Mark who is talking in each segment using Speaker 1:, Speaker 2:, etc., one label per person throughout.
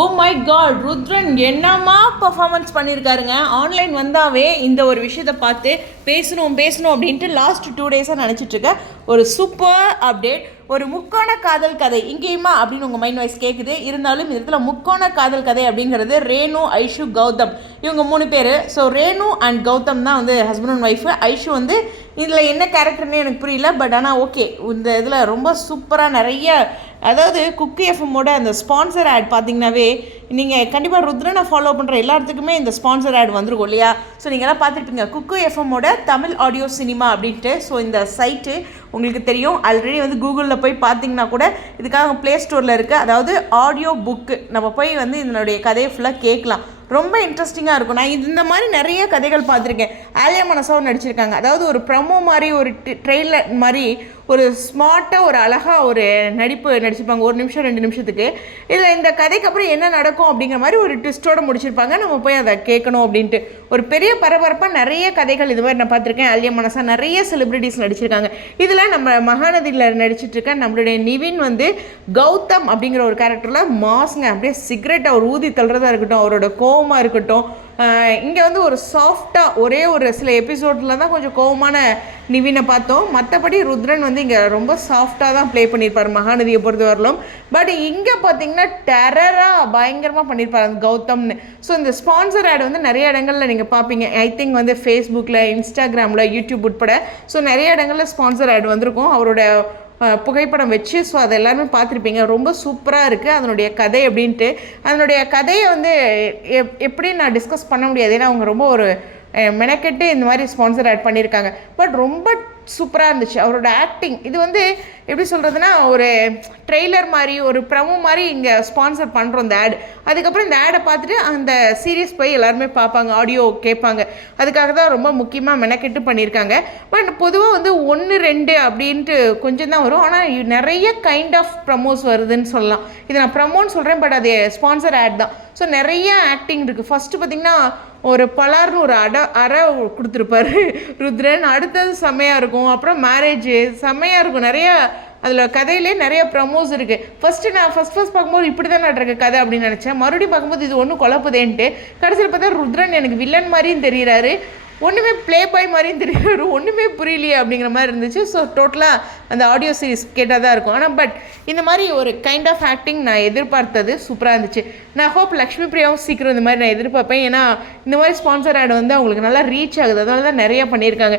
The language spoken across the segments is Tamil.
Speaker 1: ஓ மை காட் ருத்ரன் என்னம்மா பர்ஃபார்மன்ஸ் பண்ணியிருக்காருங்க ஆன்லைன் வந்தாவே இந்த ஒரு விஷயத்தை பார்த்து பேசணும் பேசணும் அப்படின்ட்டு லாஸ்ட் டூ டேஸாக நினச்சிட்ருக்கேன் ஒரு சூப்பர் அப்டேட் ஒரு முக்கோண காதல் கதை. இங்கேயுமா அப்படின்னு உங்கள் மைண்ட் வாய்ஸ் கேட்குது இருந்தாலும் இந்த இடத்துல முக்கோண காதல் கதை அப்படிங்கிறது ரேணு ஐஷு கௌதம். இவங்க மூணு பேர். ஸோ ரேணு அண்ட் கௌதம் தான் வந்து ஹஸ்பண்ட் அண்ட் ஒய்ஃபு ஐஷு வந்து இதில் என்ன கேரக்டர்னு எனக்கு புரியல பட் ஆனால் ஓகே இந்த இதில் ரொம்ப சூப்பராக நிறைய அதாவது குக்கு எஃப்எம்மோட அந்த ஸ்பான்சர் ஆட் பார்த்தீங்கன்னாவே நீங்கள் கண்டிப்பாக ருத்ரனை ஃபாலோ பண்ணுற எல்லாத்துக்குமே இந்த ஸ்பான்சர் ஆட் வந்துருக்கும் இல்லையா? ஸோ நீங்கள்லாம் பார்த்துருப்பீங்க குக்கு எஃப்எம்மோட தமிழ் ஆடியோ சினிமா அப்படின்ட்டு ஸோ இந்த சைட்டு உங்களுக்கு தெரியும். ஆல்ரெடி வந்து கூகுளில் போய் பார்த்தீங்கன்னா கூட இதுக்காக ப்ளே ஸ்டோரில் இருக்குது அதாவது ஆடியோ புக்கு நம்ம போய் வந்து இதனுடைய கதையை ஃபுல்லாக கேட்கலாம். ரொம்ப இன்ட்ரெஸ்டிங்காக இருக்கும். நான் இது- இந்த மாதிரி நிறைய கதைகள் பார்த்துருக்கேன். ஆலியா மனசாவும் நடிச்சிருக்காங்க. அதாவது ஒரு ப்ரமோ மாதிரி ஒரு ட்ரெயிலர் மாதிரி ஒரு ஸ்மார்ட்டாக ஒரு அழகாக ஒரு நடிப்பு நடிச்சிருப்பாங்க. ஒரு நிமிஷம் ரெண்டு நிமிஷத்துக்கு. இதில் இந்த கதைக்கு அப்புறம் என்ன நடக்கும் அப்படிங்கிற மாதிரி ஒரு ட்விஸ்ட்டோடு முடிச்சிருப்பாங்க. நம்ம போய் அதை கேட்கணும் அப்படின்ட்டு. ஒரு பெரிய பரபரப்பாக நிறைய கதைகள் இது மாதிரி நான் பார்த்துருக்கேன். ஆலியா மனசா நிறைய செலிப்ரிட்டிஸ் நடிச்சிருக்காங்க. இதில் நம்ம மகாநதியில் நடிச்சிட்ருக்க நம்மளுடைய நிவின் வந்து கௌதம் அப்படிங்கிற ஒரு கேரக்டரில் மாஸ்ங்க. அப்படியே சிகரெட் அவர் ஊதி தள்ளுறதா இருக்கட்டும் அவரோட கோமாக இருக்கட்டும் இங்கே வந்து ஒரு சாஃப்டாக ஒரே ஒரு சில எபிசோடில் தான் கொஞ்சம் கோவமான நிவினை பார்த்தோம். மற்றபடி ருத்ரன் வந்து இங்கே ரொம்ப சாஃப்டாக தான் ப்ளே பண்ணியிருப்பார் மகாநதியை பொறுத்த பட் இங்கே பார்த்தீங்கன்னா டெரராக பயங்கரமாக பண்ணியிருப்பார் அந்த கௌதம்னு. ஸோ இந்த ஸ்பான்சர் ஆட் வந்து நிறைய இடங்களில் நீங்கள் பார்ப்பீங்க ஐ திங்க் வந்து ஃபேஸ்புக்கில் இன்ஸ்டாகிராமில் யூடியூப் உட்பட. ஸோ நிறைய இடங்களில் ஸ்பான்சர் ஆட் வந்திருக்கும். அவரோட புகைப்படம் வச்சு ஸோ அதை எல்லாருமே பார்த்துருப்பீங்க. ரொம்ப சூப்பராக இருக்குது அதனுடைய கதை அப்படின்ட்டு. அதனுடைய கதையை வந்து எப் எப்படி நான் டிஸ்கஸ் பண்ண முடியாது? ஏன்னா அவங்க ரொம்ப ஒரு மெனக்கெட்டு இந்த மாதிரி ஸ்பான்சர் ஆட் பண்ணியிருக்காங்க. பட் ரொம்ப சூப்பராக இருந்துச்சு. அவரோட ஆக்டிங் இது வந்து எப்படி சொல்கிறதுனா ஒரு ட்ரெய்லர் மாதிரி ஒரு ப்ரமோ மாதிரி இங்கே ஸ்பான்சர் பண்ணுறோம் இந்த ஆடு அதுக்கப்புறம் இந்த ஆடை பார்த்துட்டு அந்த சீரியஸ் போய் எல்லாருமே பார்ப்பாங்க ஆடியோ கேட்பாங்க. அதுக்காக தான் ரொம்ப முக்கியமாக மெனக்கெட்டு பண்ணியிருக்காங்க. பட் பொதுவாக வந்து ஒன்று ரெண்டு அப்படின்ட்டு கொஞ்சம் தான் வரும். ஆனால் நிறைய கைண்ட் ஆஃப் ப்ரமோஸ் வருதுன்னு சொல்லலாம். இதை நான் ப்ரமோன்னு சொல்கிறேன் பட் அது ஸ்பான்சர் ஆட் தான். ஸோ நிறைய ஆக்டிங் இருக்குது ஃபஸ்ட்டு பார்த்திங்கன்னா ஒரு பலார்னு ஒரு அட அறை கொடுத்துருப்பாரு ருத்ரன். அடுத்தது செம்மையாக இருக்கும். அப்புறம் மேரேஜு செம்மையாக இருக்கும். நிறையா அதில் கதையிலே நிறைய ப்ரமோஸ் இருக்குது ஃபஸ்ட்டு நான் ஃபஸ்ட் ஃபஸ்ட் பார்க்கும்போது இப்படி தான் இருக்கு கதை அப்படின்னு நினச்சேன். மறுபடியும் பார்க்கும்போது இது ஒன்றும் குழப்புதேன்ட்டு. கடைசியில் பார்த்தா ருத்ரன் எனக்கு வில்லன் மாதிரியும் தெரிகிறாரு ஒன்றுமே ப்ளே பாய் மாதிரியும் தெரியாது ஒன்றுமே புரியலையே அப்படிங்கிற மாதிரி இருந்துச்சு. ஸோ டோட்டலாக அந்த ஆடியோ சீரிஸ் கேட்டால் தான் இருக்கும். ஆனால் பட் இந்த மாதிரி ஒரு கைண்ட் ஆஃப் ஆக்டிங் நான் எதிர்பார்த்தது சூப்பராக இருந்துச்சு. நான் ஹோப் லக்ஷ்மி பிரியாவும் சீக்கிரம் இந்த மாதிரி நான் எதிர்பார்ப்பேன். ஏன்னா இந்த மாதிரி ஸ்பான்சர் ஆட் வந்து அவங்களுக்கு நல்லா ரீச் ஆகுது. அதனால தான் நிறையா பண்ணியிருக்காங்க.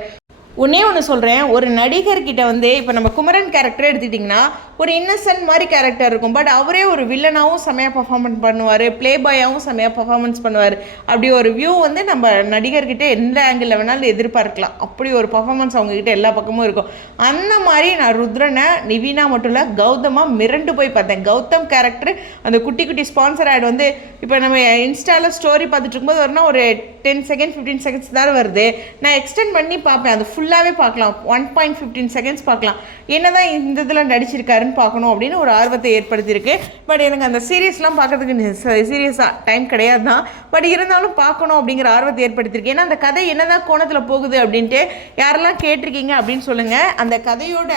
Speaker 1: ஒன்றே ஒன்று சொல்கிறேன் ஒரு நடிகர்கிட்ட வந்து இப்போ நம்ம குமரன் கேரக்டர் எடுத்துக்கிட்டிங்கன்னா ஒரு இன்னசென்ட் மாதிரி கேரக்டர் இருக்கும். பட் அவரே ஒரு வில்லனாகவும் செமையாக பர்ஃபார்மன்ஸ் பண்ணுவார். ப்ளே பாயாகவும் செமையாக பர்ஃபார்மன்ஸ் பண்ணுவார். அப்படி ஒரு வியூ வந்து நம்ம நடிகர்கிட்ட எந்த ஆங்கிளில் வேணாலும் எதிர்பார்க்கலாம். அப்படி ஒரு பர்ஃபார்மன்ஸ் அவங்கக்கிட்ட எல்லா பக்கமும் இருக்கும். அந்த மாதிரி நான் ருத்ரனை நிவினா மட்டும் இல்லை கௌதமாக மிரண்டு போய் பார்த்தேன். கௌதம் கேரக்டர் அந்த குட்டி குட்டி ஸ்பான்சர் ஆட் வந்து இப்போ நம்ம இன்ஸ்டாவில் ஸ்டோரி பார்த்துட்டு இருக்கும்போது வரணும் ஒரு டென் செகண்ட் ஃபிஃப்டீன் செகண்ட்ஸ் தான் வருது. நான் எக்ஸ்டெண்ட் பண்ணி பார்ப்பேன். அது ஃபுல்லாகவே பார்க்கலாம். ஒன் பாயிண்ட் ஃபிஃப்டீன் செகண்ட்ஸ் பார்க்கலாம். என்னதான் இந்த இதில் நடிச்சிருக்காருன்னு பார்க்கணும் அப்படின்னு ஒரு ஆர்வத்தை ஏற்படுத்தியிருக்கு. பட் எனக்கு அந்த சீரியஸ்லாம் பார்க்கறதுக்கு சீரியஸாக டைம் கிடையாது தான் பட் இருந்தாலும் பார்க்கணும் அப்படிங்கிற ஆர்வத்தை ஏற்படுத்தியிருக்கு. ஏன்னா அந்த கதை என்னதான் கோணத்தில் போகுது அப்படின்ட்டு யாரெல்லாம் கேட்டிருக்கீங்க அப்படின்னு சொல்லுங்கள் அந்த கதையோட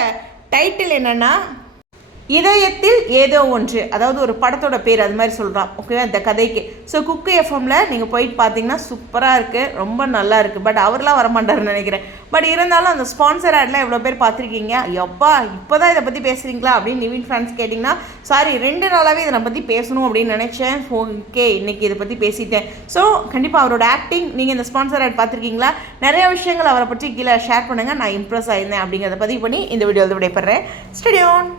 Speaker 1: டைட்டில் என்னென்னா இதயத்தில் ஏதோ ஒன்று அதாவது ஒரு படத்தோட பேர் அது மாதிரி சொல்கிறான் ஓகேவா இந்த கதைக்கு. ஸோ குக்கு எஃப்எம்ல நீங்கள் போயிட்டு பார்த்தீங்கன்னா சூப்பராக இருக்குது ரொம்ப நல்லா இருக்குது பட் அவர்லாம் வரமாட்டாருன்னு நினைக்கிறேன். பட் இருந்தாலும் அந்த ஸ்பான்சர் ஆட்லாம் எவ்வளோ பேர் பார்த்துருக்கீங்க எப்பா இப்போ தான் இதை பற்றி பேசுகிறீங்களா அப்படின்னு நிவின் ஃப்ரெண்ட்ஸ் கேட்டிங்கன்னா சாரி ரெண்டு நாளாகவே இதை பற்றி பேசணும் அப்படின்னு நினச்சேன். ஓகே இன்னைக்கு இதை பற்றி பேசிட்டேன். ஸோ கண்டிப்பாக அவரோட ஆக்டிங் நீங்கள் இந்த ஸ்பான்சர் ஆட் பார்த்துருக்கீங்களா நிறைய விஷயங்கள் அவரை பற்றி கீழே ஷேர் பண்ணுங்கள் நான் இம்ப்ரெஸ் ஆயிருந்தேன் அப்படிங்கிறத பதிவு பண்ணி இந்த வீடியோவில் விடைபெறேன். ஸ்டடியோன்